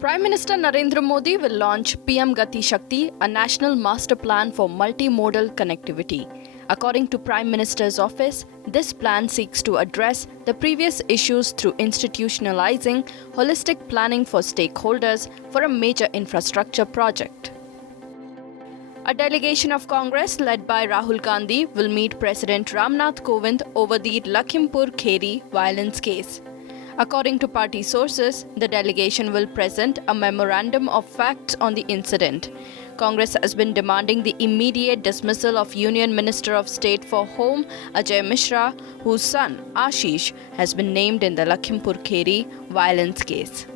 Prime Minister Narendra Modi will launch PM Gati Shakti, a national master plan for multimodal connectivity. According to Prime Minister's office, this plan seeks to address the previous issues through institutionalizing holistic planning for stakeholders for a major infrastructure project. A delegation of Congress led by Rahul Gandhi will meet President Ramnath Kovind over the Lakhimpur Kheri violence case. According to party sources, the delegation will present a memorandum of facts on the incident. Congress has been demanding the immediate dismissal of Union Minister of State for Home Ajay Mishra, whose son Ashish has been named in the Lakhimpur Kheri violence case.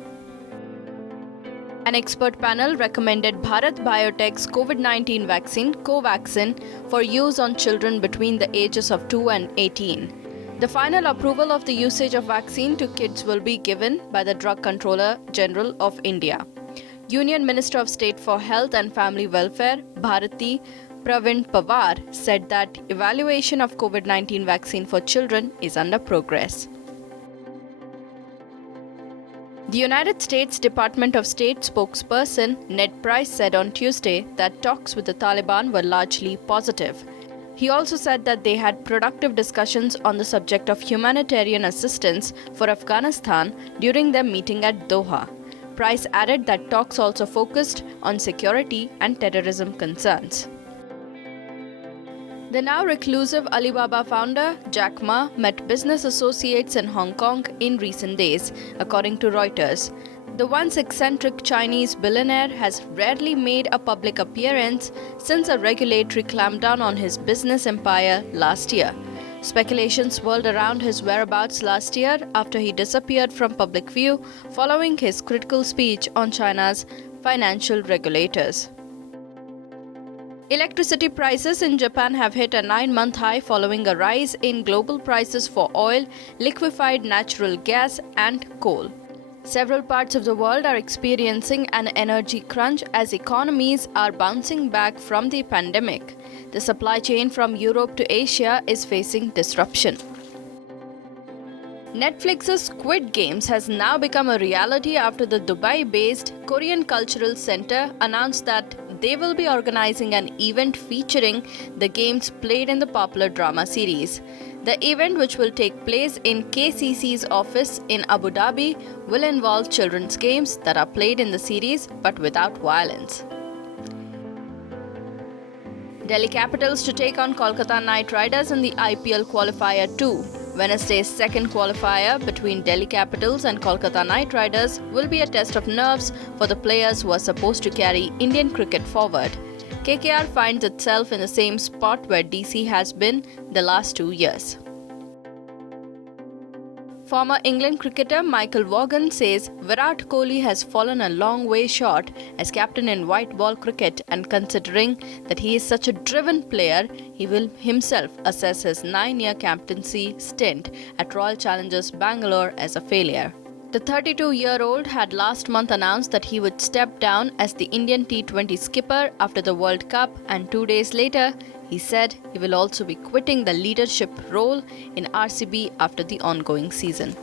An expert panel recommended Bharat Biotech's COVID-19 vaccine, Covaxin, for use on children between the ages of 2 and 18. The final approval of the usage of vaccine to kids will be given by the Drug Controller General of India. Union Minister of State for Health and Family Welfare, Bharati Pravin Pawar, said that evaluation of COVID-19 vaccine for children is under progress. The United States Department of State spokesperson Ned Price said on Tuesday that talks with the Taliban were largely positive. He also said that they had productive discussions on the subject of humanitarian assistance for Afghanistan during their meeting at Doha. Price added that talks also focused on security and terrorism concerns. The now reclusive Alibaba founder, Jack Ma, met business associates in Hong Kong in recent days, according to Reuters. The once eccentric Chinese billionaire has rarely made a public appearance since a regulatory clampdown on his business empire last year. Speculations swirled around his whereabouts last year after he disappeared from public view following his critical speech on China's financial regulators. Electricity prices in Japan have hit a 9-month high following a rise in global prices for oil, liquefied natural gas, and coal. Several parts of the world are experiencing an energy crunch as economies are bouncing back from the pandemic. The supply chain from Europe to Asia is facing disruption. Netflix's Squid Games has now become a reality after the Dubai-based Korean Cultural Center announced that they will be organizing an event featuring the games played in the popular drama series. The event, which will take place in KCC's office in Abu Dhabi, will involve children's games that are played in the series but without violence. Delhi Capitals to take on Kolkata Knight Riders in the IPL Qualifier 2. Wednesday's second qualifier between Delhi Capitals and Kolkata Knight Riders will be a test of nerves for the players who are supposed to carry Indian cricket forward. KKR finds itself in the same spot where DC has been the last 2 years. Former England cricketer Michael Vaughan says Virat Kohli has fallen a long way short as captain in white ball cricket, and considering that he is such a driven player, he will himself assess his 9-year captaincy stint at Royal Challengers Bangalore as a failure. The 32-year-old had last month announced that he would step down as the Indian T20 skipper after the World Cup, and 2 days later, he said he will also be quitting the leadership role in RCB after the ongoing season.